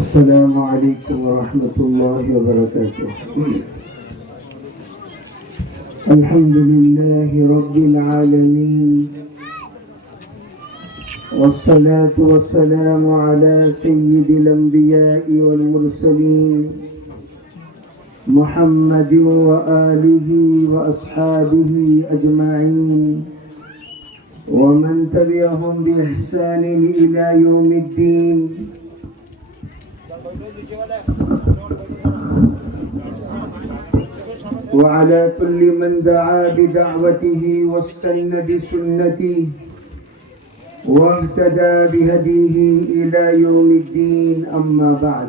السلام عليكم ورحمة الله وبركاته. الحمد لله رب العالمين، والصلاة والسلام على سيد الأنبياء والمرسلين محمد وآله وأصحابه أجمعين ومن تبعهم بإحسان إلى يوم الدين. وعلى كل من دعا بدعوته واستنى بسنته واهتدى بهديه إلى يوم الدين. أما بعد،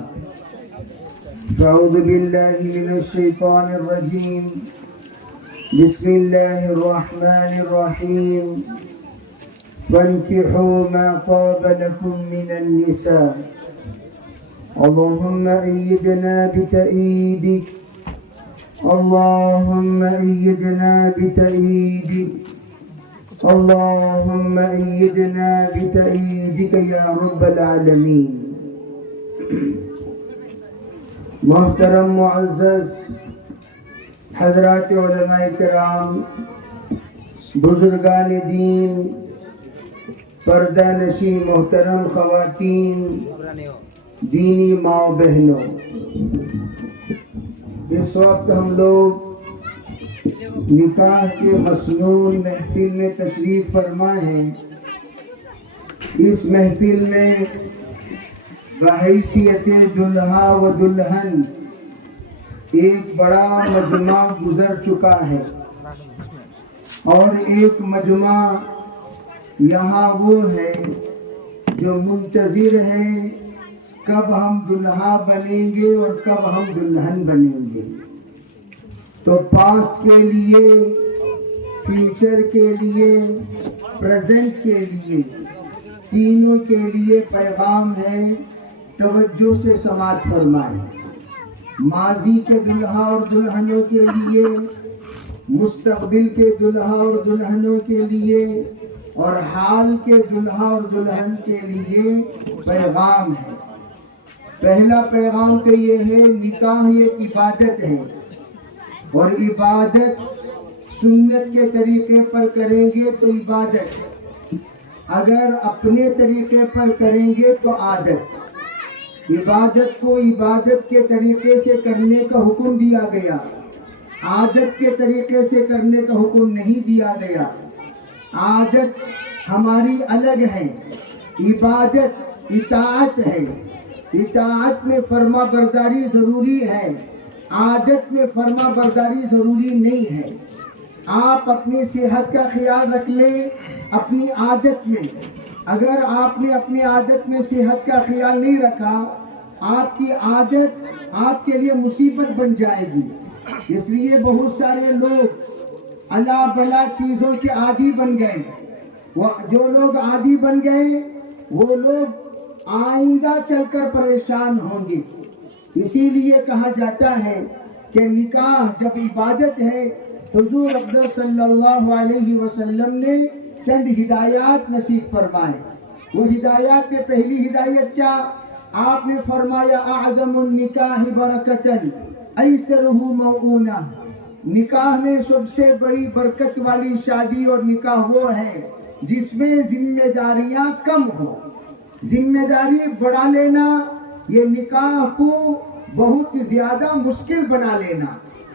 فأعوذ بالله من الشيطان الرجيم. بسم الله الرحمن الرحيم. فانكحوا ما طاب لكم من النساء. اللهم أيدنا بتأييدك، اللهم أيدنا بتأييدك، اللهم أيدنا بتأييدك يا رب العالمين. محترم معزز حضرات علماء کرام، بزرگان دین، پردہ نشین محترم خواتین، دینی ماں بہنوں، اس وقت ہم لوگ نکاح کے مسنون محفل میں تشریف فرما ہیں. اس محفل میں بحیثیت دلہا و دلہن ایک بڑا مجمع گزر چکا ہے، اور ایک مجمع یہاں وہ ہے جو منتظر ہے کب ہم دلہا بنیں گے اور کب ہم دلہن بنیں گے. تو پاسٹ کے لیے، فیوچر کے لیے، پریزنٹ کے لیے، تینوں کے لیے پیغام ہے. توجہ سے سماعت فرمائیں. ماضی کے دلہا اور دلہنوں کے لیے، مستقبل کے دلہا اور دلہنوں کے لیے، اور حال کے دلہا اور دلہن کے لیے پیغام ہے. پہلا پیغام تو یہ ہے، نکاح ایک عبادت ہے، اور عبادت سنت کے طریقے پر کریں گے تو عبادت، اگر اپنے طریقے پر کریں گے تو عادت. عبادت کو عبادت کے طریقے سے کرنے کا حکم دیا گیا، عادت کے طریقے سے کرنے کا حکم نہیں دیا گیا. عادت ہماری الگ ہے، عبادت اطاعت ہے. اطاعت میں فرما برداری ضروری ہے، عادت میں فرما برداری ضروری نہیں ہے. آپ اپنی صحت کا خیال رکھ لیں اپنی عادت میں. اگر آپ نے اپنی عادت میں صحت کا خیال نہیں رکھا، آپ کی عادت آپ کے لیے مصیبت بن جائے گی. اس لیے بہت سارے لوگ الا بلا چیزوں کے عادی بن گئے. جو لوگ عادی بن گئے وہ لوگ آئندہ چل کر پریشان ہوں گے. اسی لیے کہا جاتا ہے کہ نکاح جب عبادت ہے، حضور اقدس صلی اللہ علیہ وسلم نے چند ہدایات نصیب فرمائے. وہ ہدایات میں پہلی ہدایت کیا؟ آپ نے فرمایا اعظم النکاح برکتاً ایسرہ موعونہ. نکاح میں سب سے بڑی برکت والی شادی اور نکاح وہ ہے جس میں ذمہ داریاں کم ہو. ذمہ داری بڑھا لینا یہ نکاح کو بہت زیادہ مشکل بنا لینا.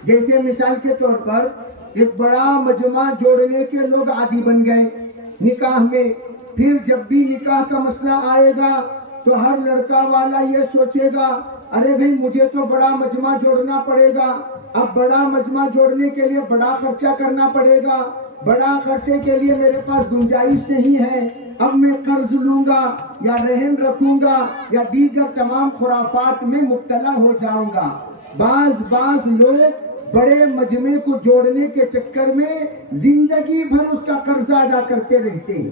جیسے مثال کے طور پر ایک بڑا مجمع جوڑنے کے لوگ عادی بن گئے نکاح میں. پھر جب بھی نکاح کا مسئلہ آئے گا تو ہر لڑکا والا یہ سوچے گا، ارے بھئی مجھے تو بڑا مجمع جوڑنا پڑے گا. اب بڑا مجمع جوڑنے کے لیے بڑا خرچہ کرنا پڑے گا، بڑا خرچے کے لیے میرے پاس گنجائش نہیں ہے. اب میں قرض لوں گا یا رہن رکھوں گا یا دیگر تمام خرافات میں مبتلا ہو جاؤں گا. بعض لوگ بڑے مجمع کو جوڑنے کے چکر میں زندگی بھر اس کا قرضہ ادا کرتے رہتے ہیں.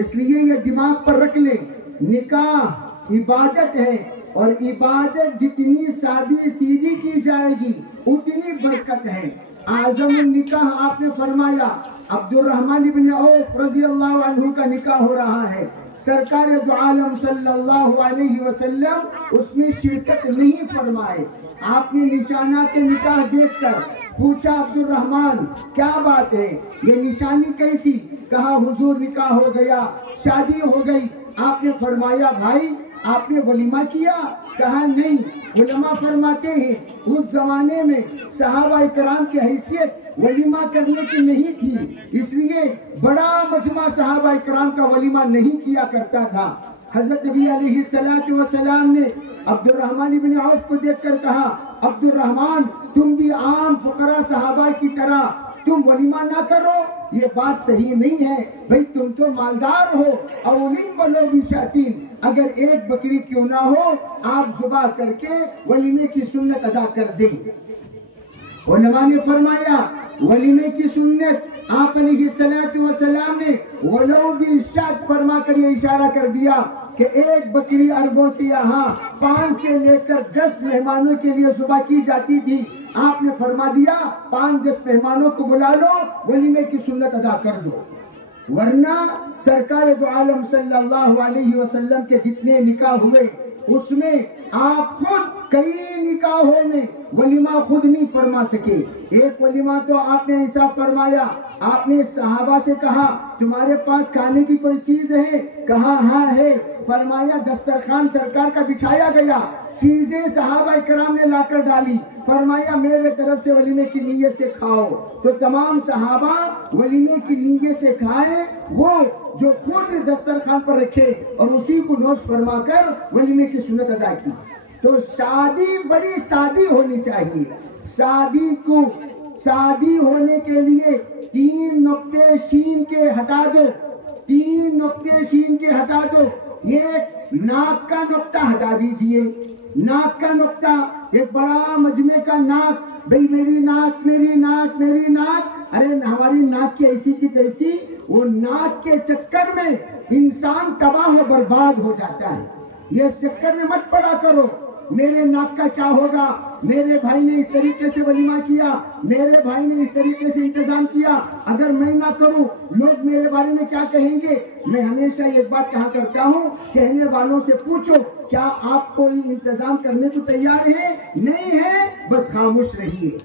اس لیے یہ دماغ پر رکھ لیں، نکاح عبادت ہے، اور عبادت جتنی سادی سیدھی کی جائے گی اتنی برکت ہے. اعظم النکاح آپ نے فرمایا عبد الرحمن ابن عوف رضی اللہ عنہ کا نکاح ہو رہا ہے. سرکار دو عالم صلی اللہ علیہ وسلم اس میں شرکت نہیں فرمائے. آپ نے نشانات نکاح دیکھ کر پوچھا عبد الرحمن کیا بات ہے, یہ نشانی کیسی؟ کہا حضور نکاح ہو گیا, شادی ہو گئی. آپ نے فرمایا بھائی آپ نے ولیمہ کیا؟ کہا نہیں. علماء فرماتے ہیں اس زمانے میں صحابہ کرام کی حیثیت ولیمہ کرنے کی نہیں تھی, اس لیے بڑا مجمع صحابہ کرام کا ولیمہ نہیں کیا کرتا تھا. حضرت نبی علیہ السلام نے عبد الرحمن ابن عوف کو دیکھ کر کہا عبد الرحمن تم بھی عام فقراء صحابہ کی طرح تم ولیمہ نہ کرو, یہ بات صحیح نہیں ہے. بھئی تم تو مالدار ہو, اولین ولو بشاتین, اگر ایک بکری کیوں نہ ہو آپ ذبح کر کے ولیمے کی سنت ادا کر دیں. علماء نے فرمایا ولیمے کی سنت آپ علیہ السلام نے ولو بالشات فرما کر یہ اشارہ کر دیا کہ ایک بکری عربوں کے یہاں 5 سے لے کر 10 مہمانوں کے لیے ذبح کی جاتی تھی. آپ نے فرما دیا 5-10 مہمانوں کو بلا لو, ولیمے کی سنت ادا کر دو. ورنہ سرکار دو عالم صلی اللہ علیہ وسلم کے جتنے نکاح ہوئے اس میں آپ خود کئی نکاحوں میں ولیمہ خود نہیں فرما سکے. ایک ولیمہ تو آپ نے ایسا فرمایا, آپ نے صحابہ سے کہا تمہارے پاس کھانے کی کوئی چیز ہے؟ کہا ہاں ہے. فرمایا دسترخوان سرکار کا بچھایا گیا, چیزیں صحابہ کرام نے لا کر ڈالی, فرمایا میرے طرف سے ولیمے کی نیت سے کھاؤ. تو تمام صحابہ ولیمے کی نیت سے کھائے, وہ جو خود دسترخوان پر رکھے اور اسی کو نوش فرما کر ولیمے کی سنت ادا کی. تو شادی بڑی سادی ہونی چاہیے. شادی ہونے کے لیے 3 نقطے شین کے ہٹا دو, 3 نقطے شین کے ہٹا دو. یہ ناک کا نقطہ ہٹا دیجئے, ناک کا نقطہ, ایک بڑا مجمع کا ناک, بھئی میری ناک میری ناک میری ناک, ارے ہماری ناک کی ایسی کی تیسی. وہ ناک کے چکر میں انسان تباہ و برباد ہو جاتا ہے. یہ چکر میں مت پڑا کرو میرے ناک کا کیا ہوگا, میرے بھائی نے اس طریقے سے ولیمہ کیا, میرے بھائی نے اس طریقے سے انتظام کیا, اگر میں نہ کروں لوگ میرے بارے میں کیا کہیں گے. میں ہمیشہ ایک بات کہا کرتا ہوں, کہنے والوں سے پوچھو کیا آپ کوئی انتظام کرنے کو تیار ہیں؟ نہیں ہے بس خاموش رہیے.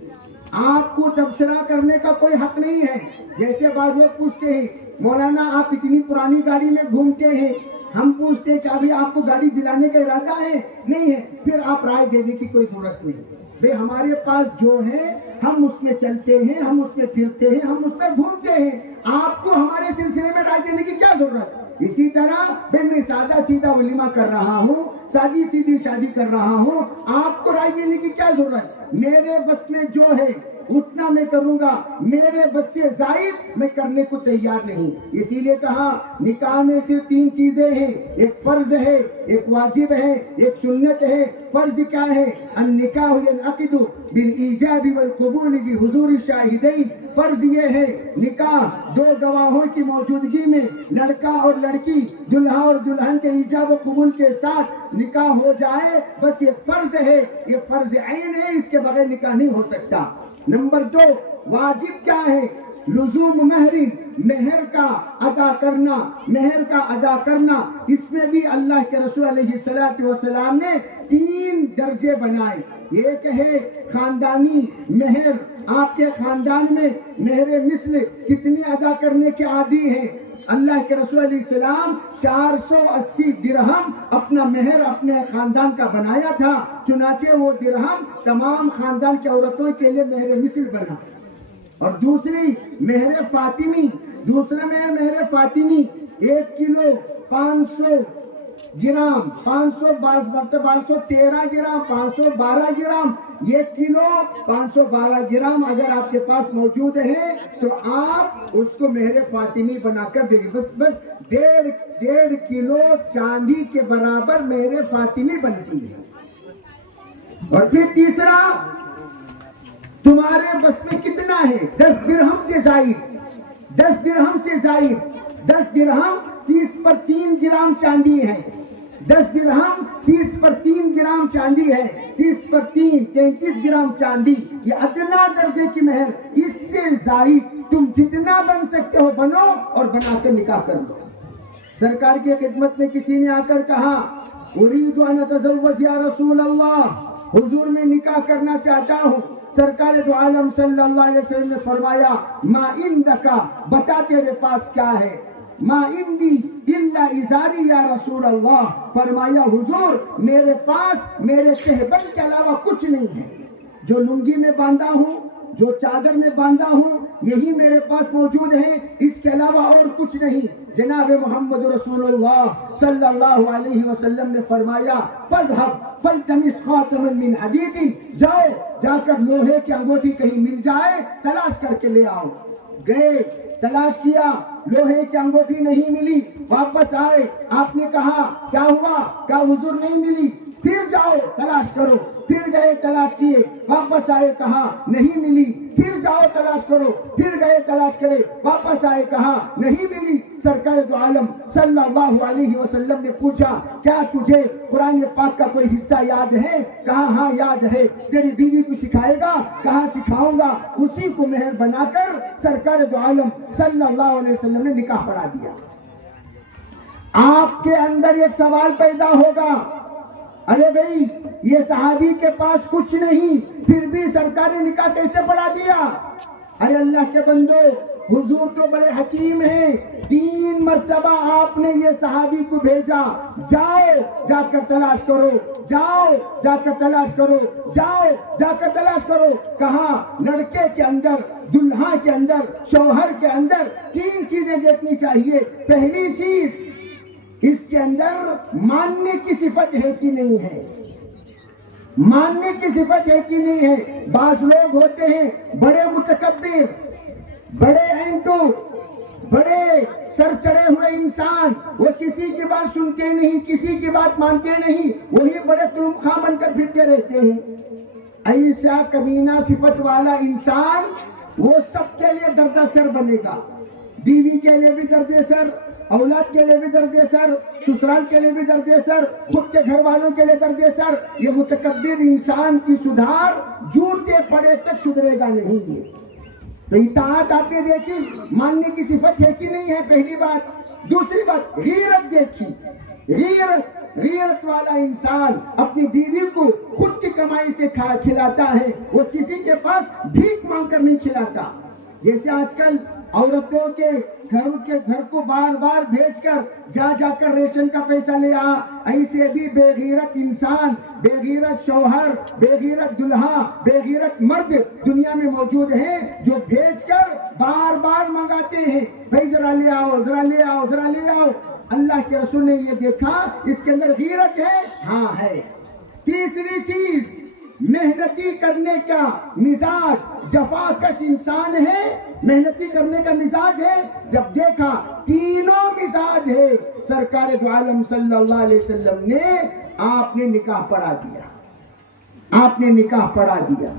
آپ کو تبصرہ کرنے کا کوئی حق نہیں ہے. جیسے بعض لوگ پوچھتے ہیں مولانا آپ اتنی پرانی گاڑی میں گھومتے ہیں, ہم پوچھتے ہیں کہ ابھی آپ کو گاڑی دلانے کا ارادہ ہے؟ نہیں ہے, پھر آپ رائے دینے کی کوئی ضرورت نہیں. بھئی ہمارے پاس جو ہے ہم اس میں چلتے ہیں, ہم اس میں پھرتے ہیں, ہم اس میں گھومتے ہیں. آپ کو ہمارے سلسلے میں رائے دینے کی کیا ضرورت؟ اسی طرح بھئی میں سادہ سیدھا ولیمہ کر رہا ہوں, سادی سیدھی شادی کر رہا ہوں, آپ کو رائے دینے کی کیا ضرورت؟ میرے بس میں جو ہے اتنا میں کروں گا, میرے بس سے زائد میں کرنے کو تیار نہیں. اسی لیے کہا نکاح میں صرف 3 چیزیں ہیں, ایک فرض ہے, ایک واجب ہے, ایک سنت ہے. فرض کیا ہے؟ النکاح ينعقد بالایجاب والقبول بحضور الشاہدین. فرض یہ ہے نکاح 2 گواہوں کی موجودگی میں لڑکا اور لڑکی, دلہا اور دلہن کے ایجاب و قبول کے ساتھ نکاح ہو جائے, بس یہ فرض ہے, یہ فرض عین ہے, اس کے بغیر نکاح نہیں ہو سکتا. نمبر 2 واجب کیا ہے؟ لزوم مہرین, مہر کا ادا کرنا, مہر کا ادا کرنا. اس میں بھی اللہ کے رسول علیہ السلام نے 3 درجے بنائے. ایک ہے خاندانی مہر, آپ کے خاندان میں مہر مثل کتنی ادا کرنے کے عادی ہیں؟ اللہ کے رسول علیہ السلام 480 درہم اپنا مہر اپنے خاندان کا بنایا تھا, چنانچہ وہ درہم تمام خاندان کی عورتوں کے لیے مہر مثل بنا. اور دوسری مہر فاطمی, دوسرا مہر فاطمی 1 کلو 500 گرام, 513 گرام, 512 گرام, 1 کلو 512 گرام اگر آپ کے پاس موجود ہے تو آپ اس کو مہر فاطمی بنا کر دیں. بس 1.5 کلو چاندی کے برابر مہر فاطمی بنتی ہے. اور پھر تیسرا تمہارے بس میں کتنا ہے؟ 10 درہم سے زائد, 10 درہم سے زائد. 10 درہم 30 پر 3 گرام چاندی ہے, 10 درہم 30 پر 3 گرام چاندی ہے, 30 پر 3 33 گرام چاندی. یہ ادنا درجے کی مہر. اس سے زائد تم جتنا بن سکتے ہو بنو اور بنا کے نکاح کر لو. سرکار کی خدمت میں کسی نے آ کر کہا اریدو ان اتزوج یا رسول اللہ، حضور میں نکاح کرنا چاہتا ہوں۔ سرکار دو عالم صلی اللہ علیہ وسلم نے فرمایا ما عندکا، بتا تیرے پاس کیا ہے؟ ما عندی الا ازاری یا رسول اللہ، فرمایا حضور میرے پاس میرے تہبند کے علاوہ کچھ نہیں ہے، جو لنگی میں باندھا ہوں، جو چادر میں باندھا ہوں، یہی میرے پاس موجود ہے، اس کے علاوہ اور کچھ نہیں۔ جناب محمد رسول اللہ صلی اللہ علیہ وسلم نے فرمایا فاذهب فالتمس خاتما من حدید، جاؤ جا کر لوہے کی انگوٹھی کہیں مل جائے تلاش کر کے لے آؤ۔ گئے تلاش کیا، لوہے کی انگوٹھی نہیں ملی، واپس آئے، آپ نے کہا کیا ہوا؟ کہا حضور نہیں ملی۔ پھر جاؤ تلاش کرو، پھر گئے تلاش کیے، واپس آئے، کہا نہیں ملی۔ پھر جاؤ تلاش کرو، پھر گئے تلاش کرے، واپس آئے، کہا نہیں ملی۔ سرکار دو عالم صلی اللہ علیہ وسلم نے پوچھا کیا تجھے قرآن پاک کا کوئی حصہ یاد ہے؟ کہا ہاں یاد ہے۔ تیری بیوی کو سکھائے گا؟ کہا سکھاؤں گا۔ اسی کو مہر بنا کر سرکار دو عالم صلی اللہ علیہ وسلم نے نکاح پڑھا دیا۔ آپ کے اندر ایک سوال پیدا ہوگا، ارے بھائی یہ صحابی کے پاس کچھ نہیں، پھر بھی سرکار نے نکاح کیسے پڑھا دیا؟ ارے اللہ کے بندو، حضور تو بڑے حکیم ہیں، 3 مرتبہ آپ نے یہ صحابی کو بھیجا، جاؤ جا کر تلاش کرو، جاؤ جا کر تلاش کرو، جاؤ جا کر تلاش کرو۔ کہاں؟ لڑکے کے اندر، دلہا کے اندر، شوہر کے اندر 3 چیزیں دیکھنی چاہیے۔ پہلی چیز، اس کے اندر ماننے کی صفت ہے کہ نہیں ہے، ماننے کی صفت ہے کہ نہیں ہے۔ بعض لوگ ہوتے ہیں بڑے متکبر، بڑے اینٹو، بڑے سر چڑھے ہوئے انسان، وہ کسی کی بات سنتے نہیں، کسی کی بات مانتے نہیں، وہی بڑے تلم خواہ بن کر پھرتے رہتے ہیں۔ ایسا کمینہ صفت والا انسان وہ سب کے لیے درد سر بنے گا، بیوی کے لیے بھی درد سر، اولاد کے لیے بھی درد سر، سسرال کے لیے بھی درد سر، خود کے گھر والوں کے لیے درد سر۔ یہ متکبر انسان کی سدھار جوتے پڑے تک سدھرے گا نہیں۔ تو اطاعت آپ نے دیکھی، ماننے کی صفت ہے کہ نہیں ہے، پہلی بات۔ دوسری بات، غیرت دیکھی، غیرت والا انسان اپنی بیوی کو خود کی کمائی سے کھلاتا ہے، وہ کسی کے پاس بھیک مانگ کر نہیں کھلاتا۔ جیسے آج کل عورتوں کے گھر کو بار بار بھیج کر جا کر ریشن کا پیسہ لے آ، ایسے بھی بے غیرت انسان، بے غیرت شوہر، بے غیرت دلہا، بے غیرت مرد دنیا میں موجود ہیں، جو بھیج کر بار بار منگاتے ہیں، بھائی ذرا لے آؤ، ذرا لے آؤ، ذرا لے آؤ۔ اللہ کے رسول نے یہ دیکھا، اس کے اندر غیرت ہے؟ ہاں ہے۔ تیسری چیز، محنتی کرنے کا مزاج، جفاکش انسان ہے، محنتی کرنے کا مزاج ہے۔ جب دیکھا تینوں مزاج ہے، سرکار دو عالم صلی اللہ علیہ وسلم نے آپ نے نکاح پڑھا دیا، آپ نے نکاح پڑھا دیا۔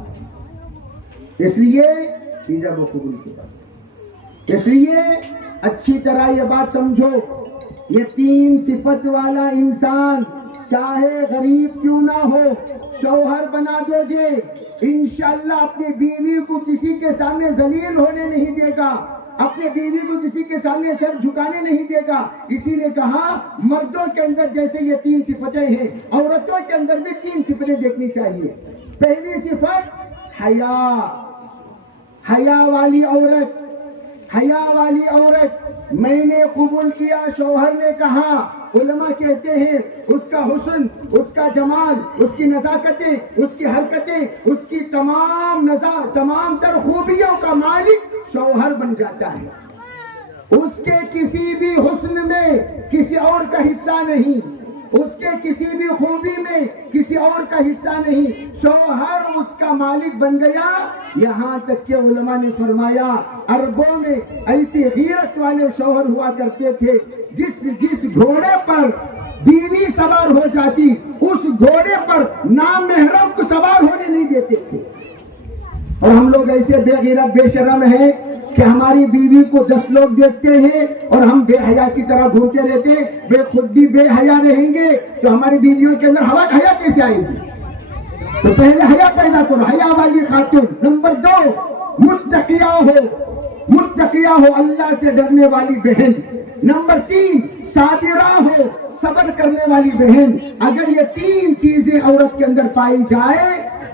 اس لیے ایجاب و قبول کی بات، اس لیے اچھی طرح یہ بات سمجھو، یہ 3 صفت والا انسان چاہے غریب کیوں نہ ہو، شوہر بنا دو گے، انشاءاللہ اپنی بیوی کو کسی کے سامنے ذلیل ہونے نہیں دے گا، اپنے بیوی کو کسی کے سامنے سر جھکانے نہیں دے گا۔ اسی لیے کہا مردوں کے اندر جیسے یہ 3 صفتیں ہیں، عورتوں کے اندر بھی 3 صفتیں دیکھنی چاہیے۔ پہلی صفت حیا، حیا والی عورت، حیا والی عورت۔ میں نے قبول کیا، شوہر نے کہا، علماء کہتے ہیں اس کا حسن، اس کا جمال، اس کی نزاکتیں، اس کی حرکتیں، اس کی تمام تر خوبیوں کا مالک شوہر بن جاتا ہے۔ اس کے کسی بھی حسن میں کسی اور کا حصہ نہیں، اس کے کسی بھی خوبی میں کسی اور کا حصہ نہیں، شوہر اس کا مالک بن گیا۔ یہاں تک کہ علماء نے فرمایا عربوں میں ایسے غیرت والے شوہر ہوا کرتے تھے، جس گھوڑے پر بیوی سوار ہو جاتی، اس گھوڑے پر نامحرم کو سوار ہونے نہیں دیتے تھے۔ اور ہم لوگ ایسے بے غیرت بے شرم ہیں کہ ہماری بیوی کو 10 لوگ دیکھتے ہیں اور ہم بے حیا کی طرح گھومتے رہتے ہیں۔ بے خود بھی بے حیا رہیں گے تو ہماری بیویوں کے اندر حیا کیسے آئے گی؟ تو پہلے حیا پیدا کرو، حیا والی خاتون۔ نمبر 2، متقیہ ہو، متقیہ ہو, اللہ سے ڈرنے والی بہن. نمبر 3, صابرہ ہو, صبر کرنے والی بہن. اگر یہ 3 چیزیں عورت کے اندر پائی جائے,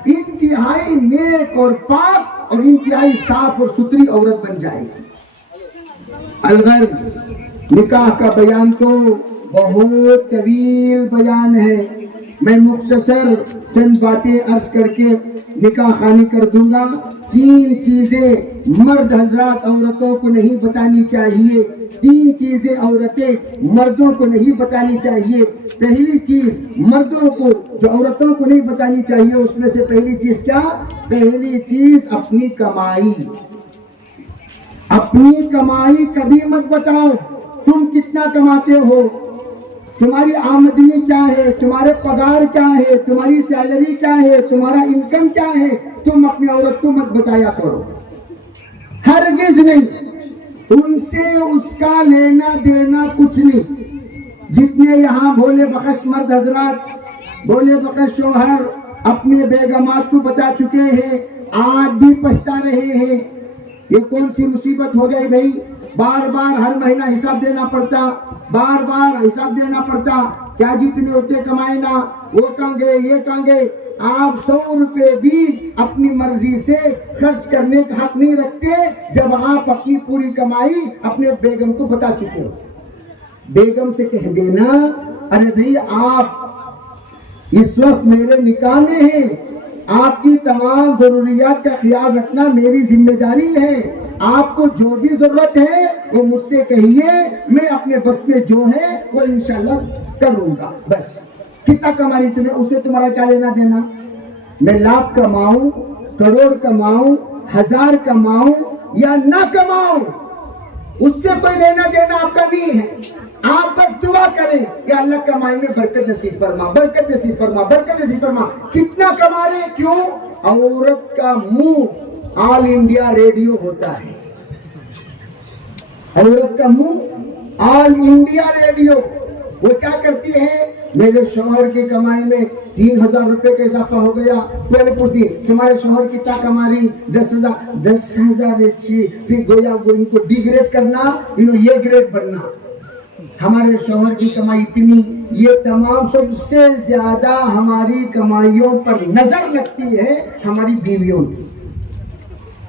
انتہائی نیک اور پاک اور انتہائی صاف اور ستھری عورت بن جائے گی. الغرض, نکاح کا بیان تو بہت طویل بیان ہے, میں مختصر چند باتیں عرض کر کے نکاح خوانی کر دوں گا. 3 چیزیں مرد حضرات عورتوں کو نہیں بتانی چاہیے, 3 چیزیں عورتیں مردوں کو نہیں بتانی چاہیے. پہلی چیز مردوں کو جو عورتوں کو نہیں بتانی چاہیے, اس میں سے پہلی چیز کیا؟ پہلی چیز اپنی کمائی. اپنی کمائی کبھی مت بتاؤ. تم کتنا کماتے ہو, تمہاری آمدنی کیا ہے, تمہارے پگار کیا ہے, تمہاری سیلری کیا ہے, تمہارا انکم کیا ہے, تم اپنی عورت کو مت بتایا کرو, ہرگز نہیں. ان سے اس کا لینا دینا کچھ نہیں. جتنے یہاں بھولے بخش مرد حضرات, بھولے بخش شوہر اپنے بیگمات کو بتا چکے ہیں, آج بھی پچھتا رہے ہیں. یہ کون سی مصیبت ہو گئی بھائی؟ بار بار ہر مہینہ حساب دینا پڑتا, بار بار حساب دینا پڑتا. کیا جی تمہیں اتنے کمائے نا, وہ کہاں گئے, یہ کہاں گئے. آپ 100 روپے بھی اپنی مرضی سے خرچ کرنے کا حق نہیں رکھتے جب آپ اپنی پوری کمائی اپنے بیگم کو بتا چکے ہو. بیگم سے کہہ دینا, ارے بھائی آپ اس وقت میرے نکاح میں ہیں, آپ کی تمام ضروریات کا خیال رکھنا میری ذمہ داری ہے. آپ کو جو بھی ضرورت ہے وہ مجھ سے کہیے, میں اپنے بس میں جو ہے وہ انشاءاللہ کروں گا. بس کتنا کمائی تمہیں, اسے تمہارا کیا لینا دینا. میں لاکھ کماؤں, کروڑ کماؤں, 1000 کماؤں یا نہ کماؤں, اس سے کوئی لینا دینا آپ کا نہیں ہے. آپ بس دعا کریں کہ اللہ کمائی میں برکت نصیب فرما, برکت نصیب فرما, برکت نصیب فرما. کتنا کما رہے, کیوں؟ عورت کا منہ آل انڈیا ریڈیو ہوتا ہے. عورت کا منہ آل انڈیا ریڈیو. وہ کیا کرتی ہے, میرے شوہر کی کمائی میں 3000 روپے کا اضافہ ہو گیا, پہلے پوچھتی تمہارے شوہر کتنا کما رہی, 10,000. 10,000 اچھی, پھر گویا وہ ان کو ڈی گریڈ کرنا, انہوں یہ گریڈ بننا. ہمارے شوہر کی کمائی اتنی. یہ تمام سب سے زیادہ ہماری کمائیوں پر نظر لگتی ہے ہماری بیویوں کی.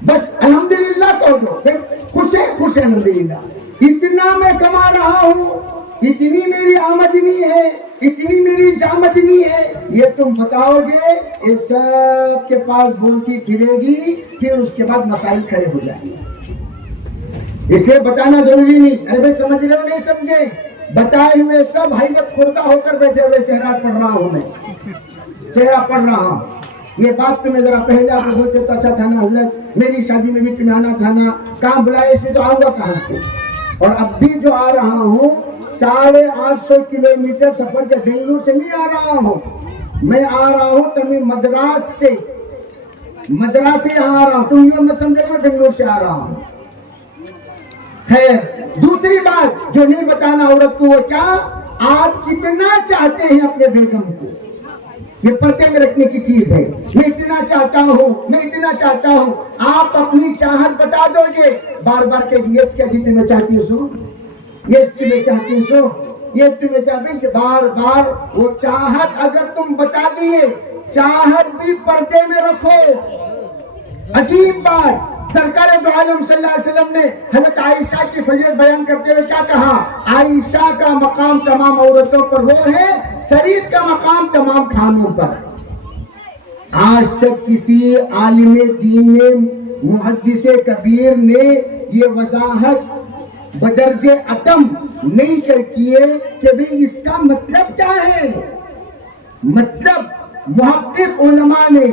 بس الحمدللہ کہو دو, پھر خوش ہے, خوش ہے الحمدللہ. اتنا میں کما رہا ہوں, اتنی میری آمدنی ہے, اتنی میری جامدنی ہے, یہ تم بتاؤ گے, یہ سب کے پاس بولتی پھرے گی, پھر اس کے بعد مسائل کھڑے ہو جائیں گے. اس لیے بتانا ضروری نہیں. ارے بھائی سمجھ رہے ہو نہیں سمجھے, بتائے ہوئے سب حیرت خوردہ ہو کر بیٹھے ہوئے چہرہ پڑھ رہا ہوں, میں چہرہ پڑھ رہا ہوں. یہ بات تمہیں ذرا پہلے آپ بولتے تو اچھا تھا نا حضرت, میری شادی میں بھی تمہیں آنا تھا نا, کہاں بلائے سے تو آؤں گا کہاں سے. اور اب بھی جو آ رہا ہوں 850 کلومیٹر سفر کے, بنگلور سے نہیں آ رہا ہوں, میں آ رہا ہوں تمہیں مدراس سے, مدراس سے یہاں آ رہا ہوں. تم یہ مت سمجھے میں بنگلور سے آ رہا ہوں. خیر, دوسری بات جو نہیں بتانا عورت کو, وہ کیا, آپ کتنا چاہتے ہیں اپنے بیگم کو. یہ پردے میں رکھنے کی چیز ہے. میں اتنا چاہتا ہوں, میں اتنا چاہتا ہوں. آپ اپنی چاہت بتا دو گے, بار بار کہ یہ کیا جی تمہیں چاہتی سو, یہ تمہیں چاہتی سو, یہ تمہیں چاہتے کہ بار بار وہ چاہت اگر تم بتا دیے, چاہت بھی پردے میں رکھو. عجیب بات, سرکار دو عالم صلی اللہ علیہ وسلم نے حضرت عائشہ کی فضیلت بیان کرتے ہوئے کیا کہا, عائشہ کا مقام تمام عورتوں پر وہ ہے, سرید کا مقام تمام خانوں پر. آج تک کسی عالم دین نے, محدث کبیر نے یہ وضاحت بدرج عتم نہیں کر کیے کہ بھی اس کا مطلب کیا ہے. مطلب محقق علماء نے,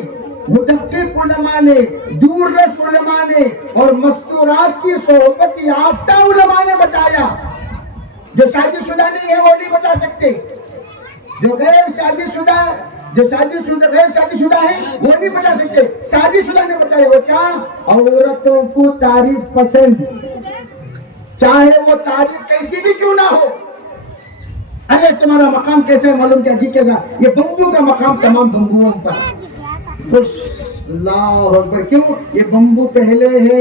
مدقق علماء نے, دور رس علماء نے اور مستورات کی صحبت یافتہ علماء نے بتایا. جو شادی شدہ نہیں ہے وہ نہیں بتا سکتے, جو غیر شادی شدہ, جو غیر شادی شدہ ہے وہ نہیں بتا سکتے. شادی شدہ نے بتایا, وہ کیا, عورتوں کو تعریف پسند, چاہے وہ تعریف کیسی بھی کیوں نہ ہو. ارے تمہارا مقام کیسا ہے معلوم کیا جی, کیسا, یہ بمبو کا مقام تمام بمبوؤں پر. خوش, اللہ اکبر. کیوں, یہ بمبو پہلے ہے,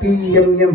TMM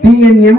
TMM,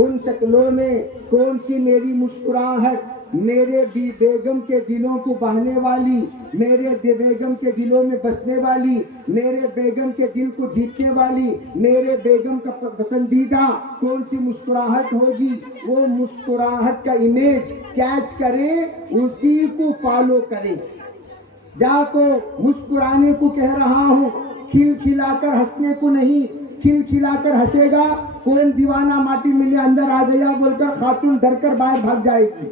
ان شکلوں میں کون سی میری مسکراہٹ میرے بیگم کے دلوں کو بہانے والی، میرے بیگم کے دلوں میں بسنے والی، میرے بیگم کے دل کو جیتنے والی، میرے بیگم کا پسندیدہ کون سی مسکراہٹ ہوگی، وہ مسکراہٹ کا امیج کیچ کریں، اسی کو فالو کریں۔ جا کو مسکرانے کو کہہ رہا ہوں، کھل کھلا کر ہنسنے کو نہیں۔ کھل کھلا کر ہنسے گا، کون دیوانہ ماٹی ملے اندر آ گیا بول کر خاتون ڈر کر باہر بھاگ جائے گی۔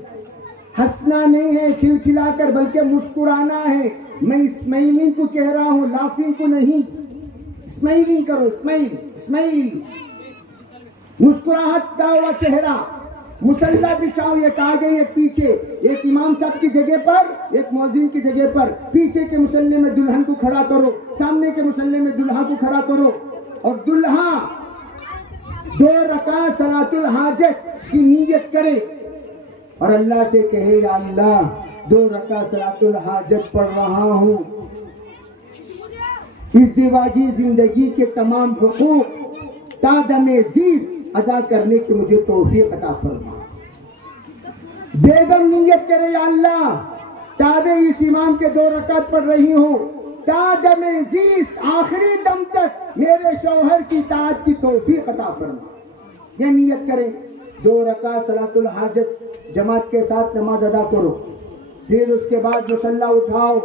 ہنسنا نہیں ہے کھل کھلا کر، بلکہ مسکرانا ہے۔ میں اسمائلنگ کو کہہ رہا ہوں، لافنگ کو نہیں۔ اسمائلنگ کرو، اسمائل، مسکراہٹ کا ہوا چہرہ۔ مسلح بچھاؤ، ایک آگے ایک پیچھے، ایک امام صاحب کی جگہ پر، ایک مؤذن کی جگہ پر۔ پیچھے کے مسلح میں دلہن کو کھڑا کرو، سامنے کے مسلح میں دلہا کو کھڑا کرو، اور دلہا 2 رکعت صلاۃ الحاجت کی نیت کرے اور اللہ سے کہے، یا اللہ 2 رکعت صلاۃ الحاجت پڑھ رہا ہوں، اس دیواجی زندگی کے تمام حقوق تا دم عزیز ادا کرنے کی مجھے توفیق عطا فرما۔ بیگم نیت کرے، یا اللہ تابع اس امام کے 2 رکعت پڑھ رہی ہوں، تا دم عزیز آخری دم تک میرے شوہر کی اطاعت کی توفیق عطا فرما۔ یہ نیت کریں۔ 2 رکعت صلاۃ الحاجت جماعت کے ساتھ نماز ادا کرو، پھر اس کے بعد مصلی اٹھاؤ،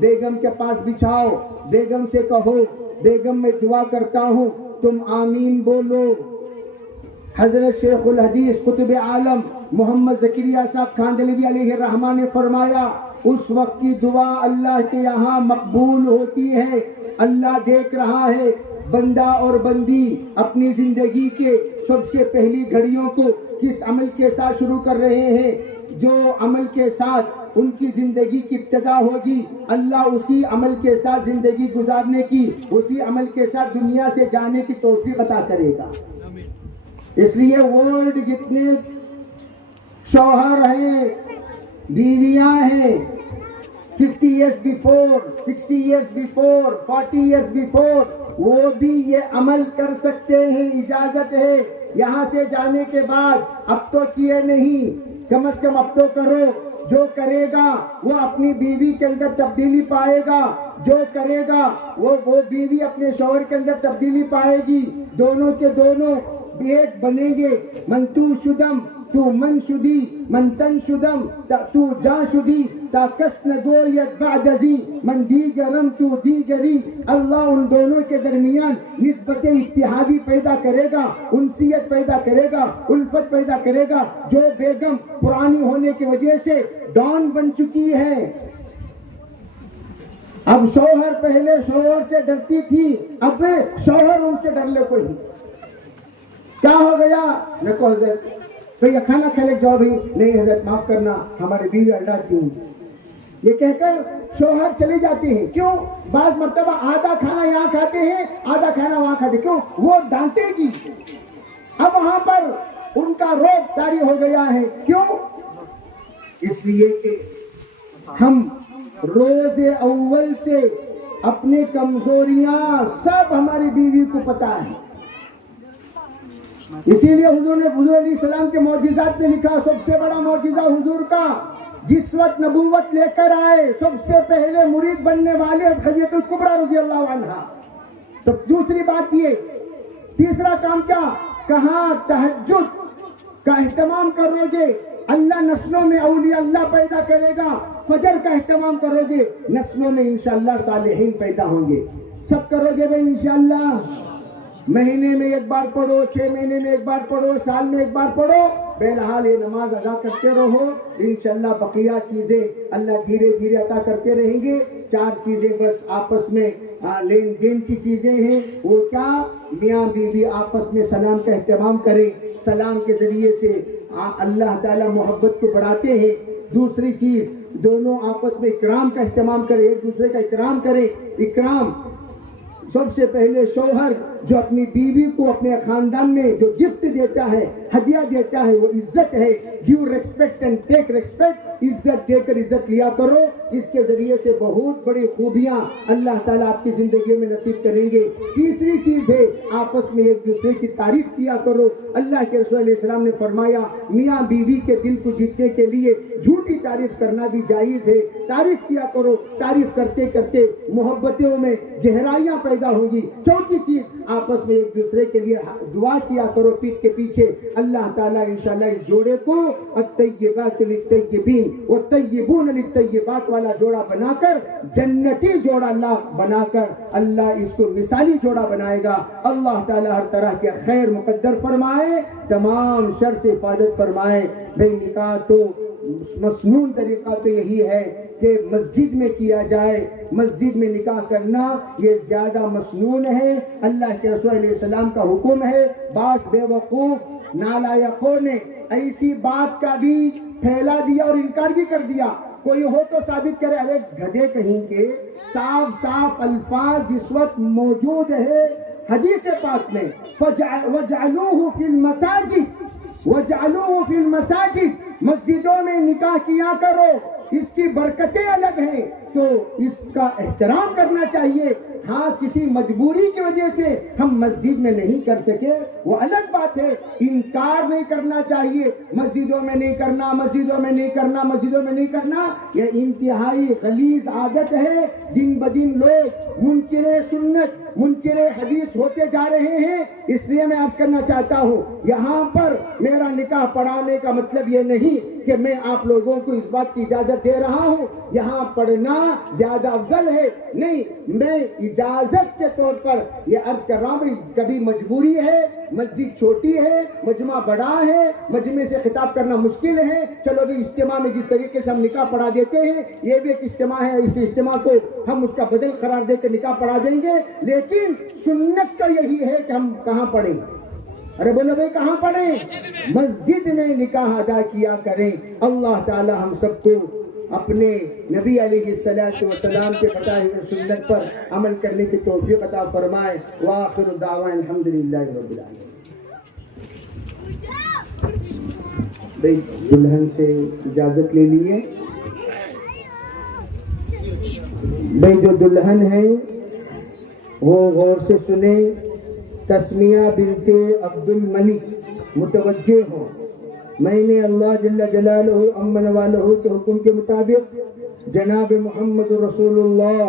بیگم کے پاس بچھاؤ، بیگم سے کہو، بیگم میں دعا کرتا ہوں تم آمین بولو۔ حضرت شیخ الحدیث قطب عالم محمد زکریا صاحب کھاندلوی علیہ الرحمہ نے فرمایا، اس وقت کی دعا اللہ کے یہاں مقبول ہوتی ہے۔ اللہ دیکھ رہا ہے بندہ اور بندی اپنی زندگی کے سب سے پہلی گھڑیوں کو کس عمل کے ساتھ شروع کر رہے ہیں۔ جو عمل کے ساتھ ان کی زندگی کی ابتدا ہوگی، اللہ اسی عمل کے ساتھ زندگی گزارنے کی، اسی عمل کے ساتھ دنیا سے جانے کی توفیق عطا کرے گا۔ اس لیے ورلڈ جتنے شوہر ہیں، بیویاں ہیں، 50 years before, 60 years before, 40 years before، وہ بھی یہ عمل کر سکتے ہیں، اجازت ہے۔ یہاں سے جانے کے بعد اب تو کیے نہیں، کم از کم اب تو کرو۔ جو کرے گا وہ اپنی بیوی کے اندر تبدیلی پائے گا، جو کرے گا وہ بیوی اپنے شوہر کے اندر تبدیلی پائے گی، دونوں کے دونوں ایک بنیں گے۔ من تو شدم تو من شدی، من تن شدم تو جا شدی، تا کس نگوید بعد ازی، من دیگرم تو دیگری۔ اللہ ان دونوں کے درمیان نسبت اتحادی پیدا کرے گا، انسیت پیدا کرے گا، الفت پیدا کرے گا۔ جو بیگم پرانی ہونے کی وجہ سے ڈان بن چکی ہے، اب شوہر پہلے شوہر سے ڈرتی تھی، اب شوہر ان سے ڈر لے کوئی۔ کیا ہو گیا؟ میں کو حضرت بھئی کھانا کھلے جاؤ بھی، نہیں حضرت معاف کرنا ہماری بیوی اللہ کیوں، یہ کہہ کر شوہر چلے جاتے ہیں۔ کیوں؟ بعض مرتبہ آدھا کھانا یہاں کھاتے ہیں، آدھا کھانا وہاں کھاتے ہیں۔ کیوں؟ وہ ڈانٹے گی، اب وہاں پر ان کا روب طاری ہو گیا ہے۔ کیوں؟ اس لیے کہ ہم روز اول سے اپنے کمزوریاں سب ہماری بیوی کو پتا ہے۔ اسی لیے حضور نے حضور علیہ السلام کے معجزات میں لکھا، سب سے بڑا معجزہ حضور کا جس وقت نبوت لے کر آئے، سب سے پہلے مرید بننے والے خدیجہ الکبریٰ رضی اللہ عنہا۔ تو دوسری بات یہ، تیسرا کام کیا کہا؟ تہجد کا اہتمام کرو گے، اللہ نسلوں میں اولیاء اللہ پیدا کرے گا۔ فجر کا اہتمام کرو گے، نسلوں میں انشاءاللہ صالحین پیدا ہوں گے۔ سب کرو گے بھائی انشاءاللہ؟ مہینے میں ایک بار پڑھو، 6 مہینے میں ایک بار پڑھو، سال میں ایک بار پڑھو، بہرحال یہ نماز ادا کرتے رہو، انشاءاللہ بقیہ چیزیں اللہ دھیرے دھیرے عطا کرتے رہیں گے۔ 4 چیزیں بس آپس میں لین دین کی چیزیں ہیں، وہ کیا؟ میاں بیوی آپس میں سلام کا اہتمام کریں، سلام کے ذریعے سے اللہ تعالیٰ محبت کو بڑھاتے ہیں۔ دوسری چیز، دونوں آپس میں اکرام کا اہتمام کریں، ایک دوسرے کا اکرام کریں۔ اکرام سب سے پہلے شوہر جو اپنی بیوی کو اپنے خاندان میں جو گفٹ دیتا ہے، ہدیہ دیتا ہے، وہ عزت ہے۔ Give respect and take respect. عزت دے کر عزت لیا کرو، اس کے ذریعے سے بہت بڑی خوبیاں اللہ تعالیٰ آپ کی زندگی میں نصیب کریں گے۔ تیسری چیز ہے آپس میں ایک دوسرے کی تعریف کیا کرو۔ اللہ کے رسول علیہ السلام نے فرمایا میاں بیوی کے دل کو جیتنے کے لیے جھوٹی تعریف کرنا بھی جائز ہے، تعریف کیا کرو، تعریف کرتے کرتے محبتوں میں گہرائیاں پیدا ہوں گی۔ چوتھی چیز آپس میں ایک دوسرے کے لیے دعا کیا کرو پیٹھ کے پیچھے، اللہ تعالیٰ انشاءاللہ اس جوڑے کو الطیبات للطیبین والطیبون للطیبات والا جوڑا بنا کر جنتی جوڑا اللہ بنا کر اللہ اس کو مثالی جوڑا بنائے گا۔ اللہ تعالیٰ ہر طرح کے خیر مقدر فرمائے، تمام شر سے حفاظت فرمائے۔ بھائی نکاح تو مسنون طریقہ تو یہی ہے کہ مسجد میں کیا جائے، مسجد میں نکاح کرنا یہ زیادہ مسنون ہے، اللہ کے رسول علیہ السلام کا حکم ہے۔ بعض بے وقوف نالائقوں نے ایسی بات کا بھی پھیلا دیا اور انکار بھی کر دیا۔ کوئی ہو تو ثابت کرے، ارے گدھے کہیں کے، صاف صاف الفاظ جس وقت موجود ہے حدیث پاک میں وَجْعَلُوهُ فِي الْمَسَاجِدِ وَجْعَلُوهُ فِي الْمَسَاجِدِ، مسجدوں میں نکاح کیا کرو، اس کی برکتیں الگ ہیں تو اس کا احترام کرنا چاہیے۔ ہاں کسی مجبوری کی وجہ سے ہم مسجد میں نہیں کر سکے وہ الگ بات ہے، انکار نہیں کرنا چاہیے، مسجدوں میں نہیں کرنا، مسجدوں میں نہیں کرنا، مسجدوں میں نہیں کرنا، یہ انتہائی غلیظ عادت ہے۔ دن بدن لوگ منکر سنت منکر حدیث ہوتے جا رہے ہیں۔ اس لیے میں عرض کرنا چاہتا ہوں یہاں پر میرا نکاح پڑھانے کا مطلب یہ نہیں کہ میں آپ لوگوں کو اس بات کی اجازت دے رہا ہوں یہاں پڑھنا زیادہ افضل ہے، نہیں، میں اجازت کے طور پر یہ عرض کر رہا ہوں۔ کبھی مجبوری ہے، مسجد چھوٹی ہے، مجمع بڑا ہے، مجمع سے خطاب کرنا مشکل ہے، چلو بھی اجتماع میں جس طریقے سے ہم نکاح پڑھا دیتے ہیں یہ بھی ایک اجتماع ہے، اس اجتماع کو ہم اس کا بدل قرار دے کے نکاح پڑھا دیں گے، لیکن سنت کا یہی ہے کہ ہم کہاں پڑھیں؟ ارے بولو بھائی کہاں پڑھیں؟ مسجد میں نکاح ادا کیا کریں۔ اللہ تعالی ہم سب کو اپنے نبی علیہ السلام کے بتائے ہوئے سنت پر عمل کرنے کی توفیق عطا فرمائے۔ وآخر دعوانا الحمدللہ رب العالمین۔ بھائی دلہن سے اجازت لے لیے۔ بھائی جو دلہن ہے وہ غور سے سنے، تسمیہ بنت عبد الملک متوجہ ہوں۔ میں نے اللہ جل جلالہ امن والہ کے حکم کے مطابق جناب محمد رسول اللہ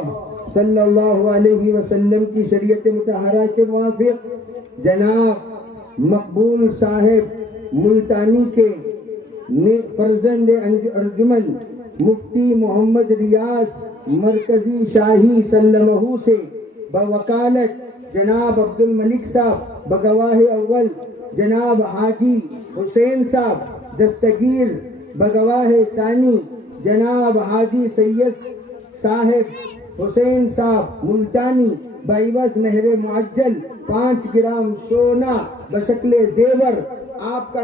صلی اللہ علیہ وسلم کی شریعت مطہرہ کے موافق جناب مقبول صاحب ملتانی کے فرزند ارجمن مفتی محمد ریاض مرکزی شاہی سلمہ سے بوکالت جناب عبد الملک صاحب، بگواہ اول جناب حاجی حسین صاحب دستگیر، بگواہ ثانی جناب حاجی سید صاحب حسین صاحب ملتانی، بعوض مہر معجل 5 گرام سونا بشکل زیور آپ کا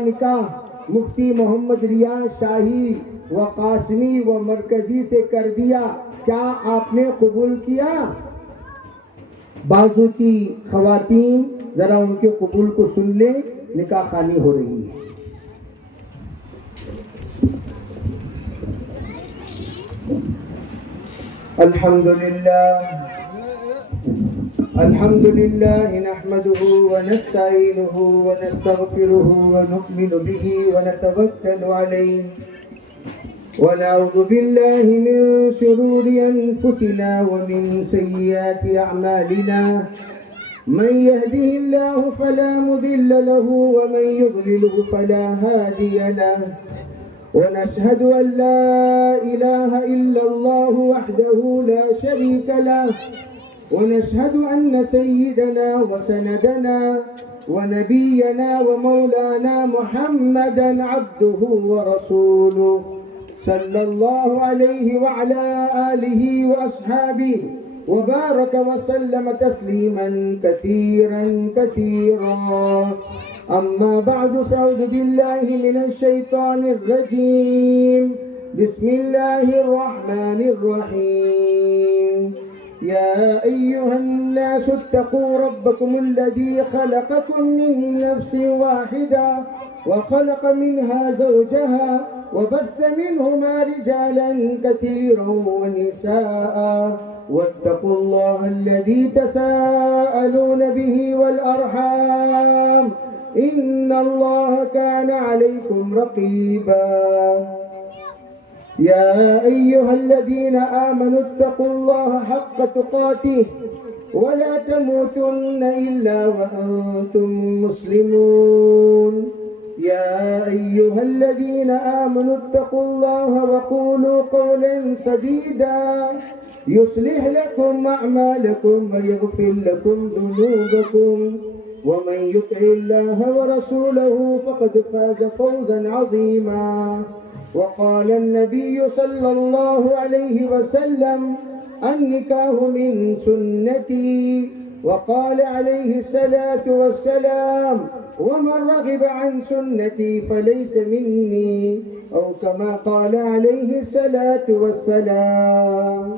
نکاح مفتی محمد ریاض شاہی و قاسمی و مرکزی سے کر دیا، کیا آپ نے قبول کیا؟ بازو کی خواتین ذرا ان کے قبول کو سن لیں، نکاح خوانی ہو رہی ہے۔ الحمدللہ نحمده ونستعینه ونستغفره ونؤمن به ونتوکل علیہ ونعوذ بالله من شرور أنفسنا ومن سيئات أعمالنا، من يهده الله فلا مضل له ومن يضلله فلا هادي له، ونشهد أن لا إله إلا الله وحده لا شريك له، ونشهد أن سيدنا وسندنا ونبينا ومولانا محمدا عبده ورسوله صلی اللہ علیہ وعلى آلہ وأصحابہ وبارک وسلم تسلیما کثیرا کثیرا، اما بعد فاعوذ باللہ من الشیطان الرجیم، بسم اللہ الرحمن الرحیم، یا ایہا الناس اتقوا ربکم الذی خلقکم من نفس واحدہ وخلق منها زوجها وبث منهما رجالا كثيرا ونساء واتقوا الله الذي تساءلون به والأرحام إن الله كان عليكم رقيبا يا أيها الذين آمنوا اتقوا الله حق تقاته ولا تموتن إلا وأنتم مسلمون يا أيها الذين آمنوا اتقوا الله وقولوا قولا سديدا يصلح لكم أعمالكم ويغفر لكم ذنوبكم ومن يطع الله ورسوله فقد فاز فوزا عظيما وقال النبي صلى الله عليه وسلم النكاح من سنتي وقال عليه الصلاة والسلام ومن رغب عن سنتي فليس مني أو كما قال عليه الصلاة والسلام.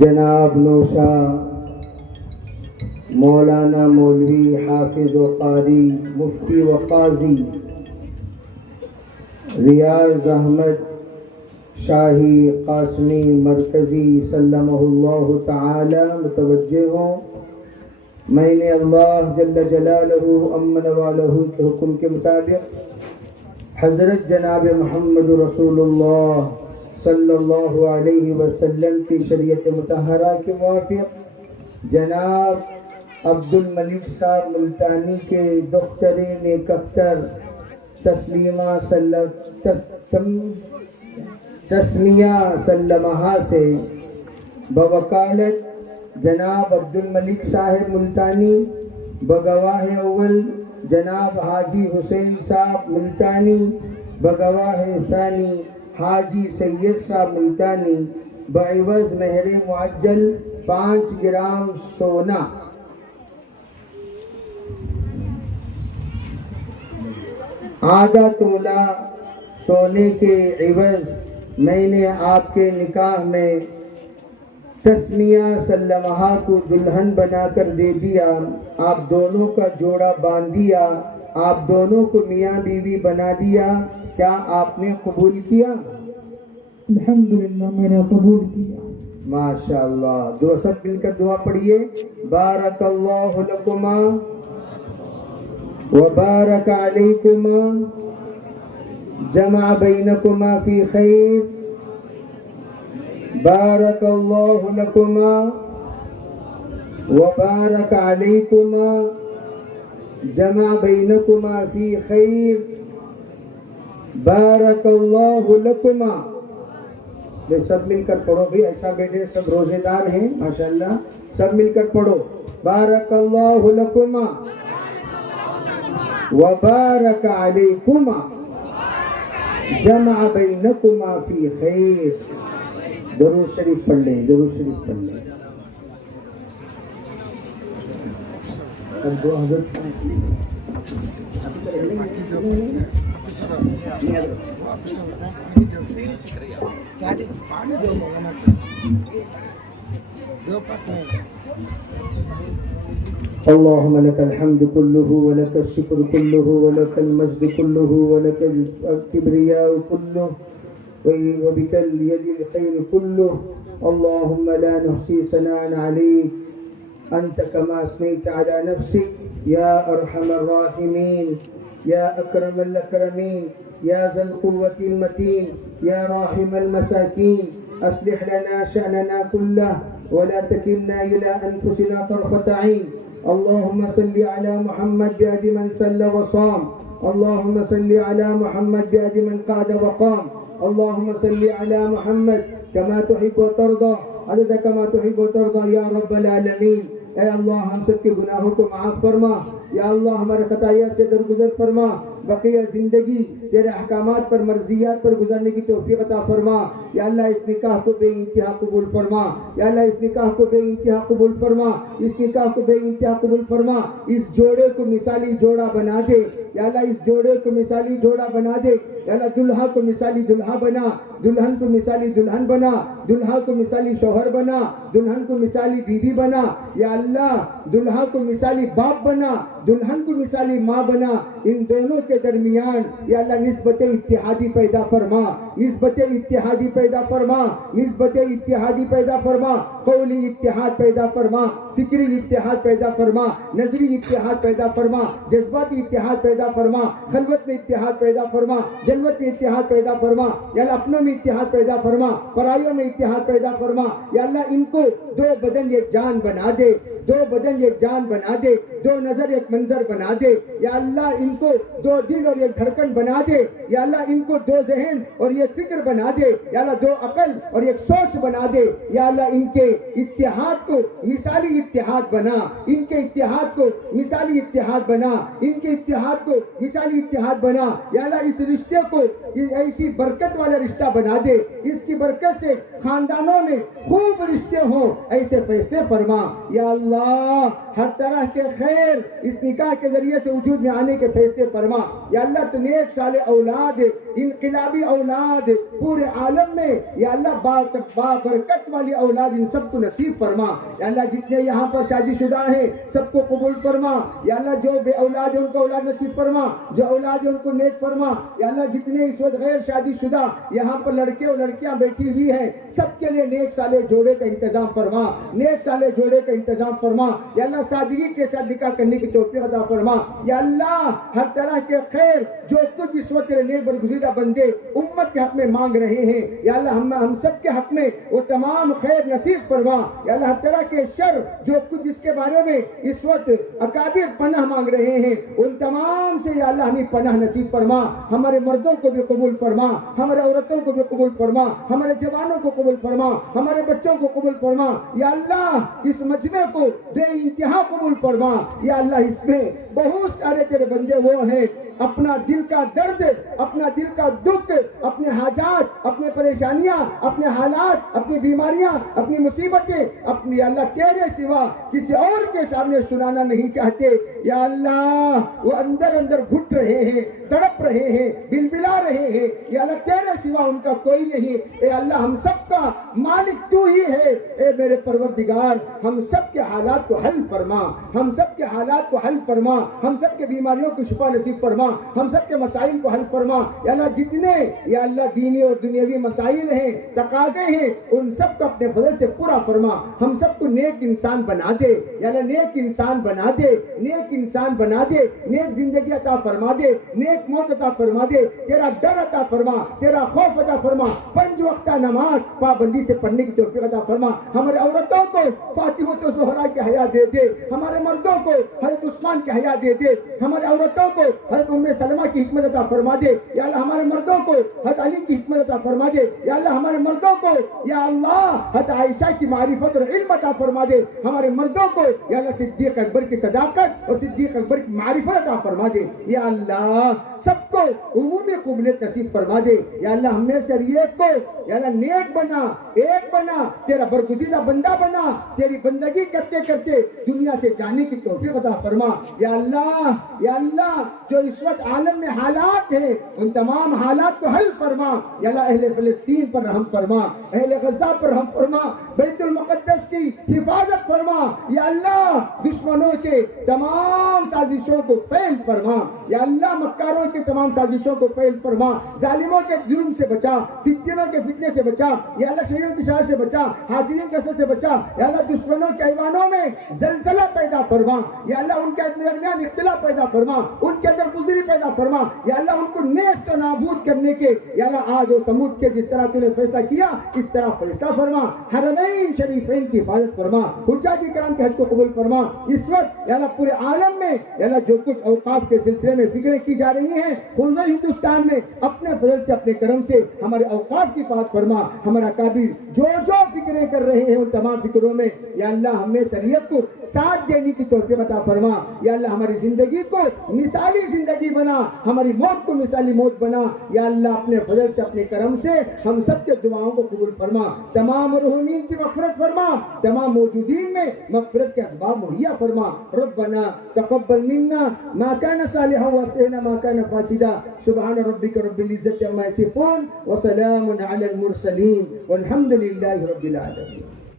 جناب نوشا مولانا مولوی حافظ و قاری مفتی و قاضی ریاض احمد شاہی قاسمی مرکزی سلمہ اللہ تعالی متوجہ ہوں. میں نے اللہ جل جلالہ امن والہ کے حکم کے مطابق حضرت جناب محمد رسول اللہ صلی اللہ علیہ وسلم کی شریعت مطہرہ کے موافق جناب عبد الملک صاحب ملتانی کے دختر نیک اختر تسمیہ سلمہ سے بوکالت جناب عبد الملک صاحب ملتانی بگواہ اول جناب حاجی حسین صاحب ملتانی بگواہ ثانی حاجی سید صاحب ملتانی بعوض مہر معجل 5 گرام سونا آدھا تولہ سونے کے عوض میں نے آپ کے نکاح میں تسمیہ سلمہ کو دلہن بنا کر دے دیا. آپ دونوں کا جوڑا باندھ دیا, آپ دونوں کو میاں بیوی بنا دیا. کیا آپ نے قبول کیا؟ الحمدللہ میں نے قبول کیا. ماشاءاللہ. دو سب مل کر دعا پڑھیے. بارک اللہ لکما وبارک علیکما جمع بینکما فی خیر. بارک اللہ لکما وبارک علیکما جمع بینکما فی خیر. بارک اللہ لکما. سب مل کر پڑھو بھی. ایسا بیٹے سب روزے دار ہیں ماشاءاللہ. سب مل کر پڑھو. بارک اللہ لکما وبارک علیکما جمع بینکما فی خیر. درود شریف پڑھ لیں. درود شریف پڑھ لیں. اب دو حضرت اللهم لك الحمد كله ولك الشكر كله ولك المجد كله ولك الكبرياء كله وبك اليد الخير كله. اللهم لا نحصي ثناء عليك أنت كما أثنيت على نفسك يا أرحم الراحمين يا أكرم الأكرمين يا ذا القوة المتين يا راحم المساكين. أصلح لنا شأننا كله ولا تكلنا إلى أنفسنا طرفة عين. اللهم صل على محمد بأجر من صلى وصام. اللهم صل على محمد بأجر من قعد وقام. اللهم صل على محمد كما تحب وترضى عدد كما تحب وترضى يا رب العالمين. اے اللہ ہم سب کے گناہوں کو معاف فرما. یا اللہ ہمارے خطایا سے درگزر فرما. بقیہ زندگی تیرے احکامات پر مرضیات پر گزارنے کی توفیق عطا فرما. یا اللہ اس نکاح کو بے انتہا قبول فرما. یا اللہ اس نکاح کو بے انتہا قبول فرما. اس نکاح کو بے انتہا قبول فرما. اس جوڑے کو مثالی جوڑا بنا دے. یا اللہ اس جوڑے کو مثالی جوڑا بنا دے. یا اللہ دلہا کو مثالی دلہا بنا. دلہن کو مثالی دلہن بنا. دلہا کو مثالی شوہر بنا, دلہن کو مثالی بیوی بنا. یا اللہ دلہا کو مثالی باپ بنا, دلہن کو مثالی ماں بنا. ان دونوں کے درمیان یا اللہ نسبت اتحادی پیدا فرما, نسبت اتحادی پیدا فرما, نسبت اتحادی پیدا فرما. قولی اتحاد پیدا فرما, فکری اتحاد پیدا فرما, نظری اتحاد پیدا فرما, جذباتی اتحاد پیدا فرما, خلوت میں اتحاد پیدا فرما, جلوت میں اتحاد پیدا فرما. یا اللہ اپنوں میں اتحاد پیدا فرما, پرائیوں میں اتحاد پیدا فرما. یا اللہ ان کو دو بدن ایک جان بنا دے, دو بدن ایک جان بنا دے, دو نظر ایک منظر بنا دے. یا اللہ ان کو دو دل اور ایک دھڑکن بنا دے. یا اللہ ان کو دو ذہن اور ایک فکر بنا دے. یا اللہ دو عقل اور ایک سوچ بنا دے. یا اللہ ان کے اتحاد کو مثالی اتحاد بنا, ان کے اتحاد کو مثالی اتحاد بنا, ان کے اتحاد کو مثالی اتحاد بنا. یا اللہ اس رشتے کو ایسی برکت والا رشتہ بنا دے, اس کی برکت سے خاندانوں میں خوب رشتے ہوں, ایسے فیصلے فرما. یا اللہ ہر طرح کے خیر اس نکاح کے ذریعے سے وجود میں آنے کے فیصلے فرما. یا اللہ تو نیک صالح اولاد, انقلابی اولاد پورے عالم میں یا اللہ برکت والی اولاد ان سب کو نصیب فرما. یا اللہ جتنے یہاں پر شادی شدہ ہیں سب کو قبول فرما. یا اللہ جو بے اولاد ہے ان کو اولاد نصیب فرما, جو اولاد ہے ان کو نیک فرما. یا اللہ جتنے اس وقت غیر شادی شدہ یہاں پر لڑکے اور لڑکیاں بیٹھی ہوئی ہیں سب کے لیے نیک صالح جوڑے کا انتظام فرما, نیک صالح جوڑے کا انتظام فرما. یا اللہ سادگی کے ساتھ نکاح کرنے کی توفیق عطا فرما. یا اللہ ہر طرح کے خیر جو کچھ اس وقت نیک برگزیدہ بندے امت کے حق میں مانگ رہے ہیں یا اللہ ہم سب کے حق میں وہ تمام خیر نصیب فرما. یا اللہ ہر طرح کے شر جو کچھ جس کے بارے میں اس وقت اکابر پناہ مانگ رہے ہیں ان تمام سے یا اللہ ہمیں پناہ نصیب فرما. ہمارے مردوں کو بھی قبول فرما, ہمارے عورتوں کو بھی قبول فرما, ہمارے جوانوں کو قبول فرما, ہمارے بچوں کو قبول فرما. یا اللہ اس مجمع کو بے انتہا قبول فرما. یا اللہ اس میں بہت سارے تیرے بندے وہ ہیں اپنا دل کا درد, اپنا دل کا دکھ, اپنے حاجات, اپنے پریشانیاں, اپنے حالات, اپنی بیماریاں, اپنی مصیبتیں اپنی اللہ تیرے سوا کسی اور کے سامنے سنانا نہیں چاہتے. یا اللہ وہ اندر اندر گھٹ رہے ہیں, تڑپ رہے ہیں, بلبلا رہے ہیں. یا اللہ تیرے سوا ان کا کوئی نہیں. اے اللہ ہم سب کا مالک تو ہی ہے. اے میرے پروردگار ہم سب کے حالات کو حل فرما, ہم سب کے حالات کو حل فرما, ہم سب کے بیماریوں کو شفا نصیب فرما, ہم سب کے مسائل کو حل فرما. یا اللہ جتنے یا اللہ دینی اور دنیاوی مسائل ہیں, تقاضے ہیں, ان سب کو اپنے فضل سے پورا فرما. ہم سب کو نیک انسان بنا دے. یا اللہ نیک انسان بنا دے, نیک انسان بنا دے, نیک زندگی عطا فرما دے, نیک موت عطا فرما دے, تیرا ڈر عطا فرما, تیرا خوف عطا فرما, 5 وقتہ نماز پابندی سے پڑھنے کی توفیق عطا فرما. ہمارے عورتوں کو فاطمہ و زہرا کی حیا دے دے, ہمارے مردوں کو حضرت عثمان کی حیا دے دے, ہمارے عورتوں کو حضرت ام سلمہ کی حکمت عطا فرما دے. یا اللہ ہمارے مردوں کو حضرت علی کی حکمت عطا فرما دے. یا اللہ ہمارے مردوں کو یا اللہ حضرت عائشہ کی معرفت اور علم عطا فرما دے. ہمارے مردوں کو یا اللہ صدیق اکبر کی صداقت اور صدیق اکبر کی معرفت عطا فرما دے. یا اللہ سب کو عمومی قبولیت نصیب فرما دے. یا اللہ ہم میں سے ایک کو یا اللہ نیک بنا, ایک بنا, تیرا برگزیدہ بندہ بنا, تیری بندگی کرتے کرتے دنیا سے جانے کی توفیق عطا فرما. یا اللہ جو اس وقت عالم میں حالات ہیں ان تمام حالات کو حل فرما. یا اللہ اہل فلسطین پر رحم فرما, اہل غزہ پر رحم فرما, بیت المقدس کی حفاظت فرما. یا اللہ دشمنوں کے تمام سازشوں کو فیل فرما. یا اللہ مکاروں کے تمام سازشوں کو فیل فرما, ظالموں کے ظلم سے بچا, فتنوں کے فتنے سے بچا. یا اللہ شریعت کی شرار سے بچا, حاسدین کے اثر سے بچا. یا اللہ دشمنوں کے ایوانوں میں زلزلہ پیدا فرما. یا اللہ ان کے درمیان اختلاف پیدا فرما, ان کے اندر بزدلی پیدا فرما. یا اللہ ان کو نیست و نابود کرنے کے یا اللہ عاد و سمود کے جس طرح تو نے فیصلہ کیا اس طرح فیصلہ فرما. حرمین شریفین کی حفاظت فرما, حجاج کرام کے حج کو قبول فرما. اس وقت یا اللہ پورے عالم میں یا اللہ جو کچھ اوقاف کے سلسلے میں فکریں کی جا رہی ہیں پورے ہندوستان میں اپنے فضل سے اپنے کرم سے ہمارے اوقاف کی حفاظت فرما. ہمارا قابل جو فکر فکریں کر رہے ہیں ان تمام فکروں میں یا اللہ ہمیں شریعت کو ساتھ دینے کی توفیق عطا فرما. یا اللہ ہماری زندگی کو مثالی زندگی بنا, ہماری موت کو مثالی موت بنا. یا اللہ اپنے فضل سے اپنے کرم سے ہم سب کے دعاؤں کو قبول فرما, تمام مرحومین کی مغفرت فرما, تمام موجودین میں مغفرت کے اسباب مہیا فرما. ربنا تقبل منا ما كان صالحا واصلحنا ما كان فاسدا. سبحان ربك رب العزة عما يصفون وسلام على المرسلين والحمد لله رب العالمين.